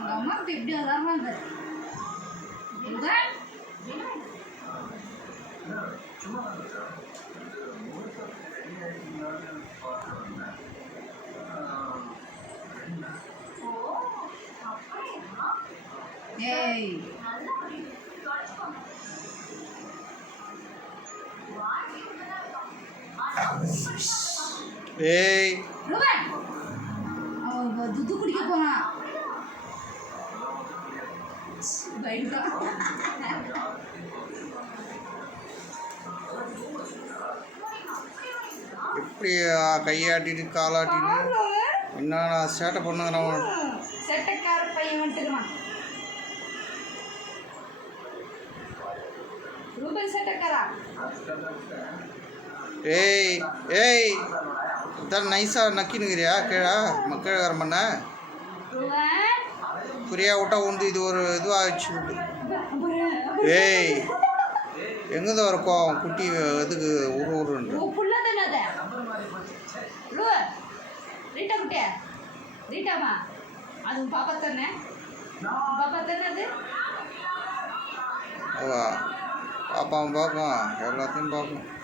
அவங்க அம்மா கிட்ட எப்படி வளர்றாங்க இதுதான் ஏய் ஏய் ரூபன். அவன் துத்து குடிக்க போனான் எப்படி கையாட்டிட்டு காலாட்டிட்டு? என்னடா சேட்டை பண்ணுங்கிறான் செட்டக்கார பையன் வந்துட்டுக்கிறான் ஏய் ஏய் இதான் நைஸாக நக்கினுங்கிறியா கீழே மக்கள் பண்ண ரூபன் ஃப்ரீயாக விட்டா உண்டு இது ஒரு இதுவாகிடுச்சு விட்டு ஏய் எங்கேருந்து வர கோவம் குட்டி இதுக்கு உரு உருன்னு ஓ புள்ள தானே அது ரூ ரீட்டா குட்டியா ரீட்டாமா அது உன் பாப்பா தானே பாப்பா தானே அது abang bawa, latin mbak.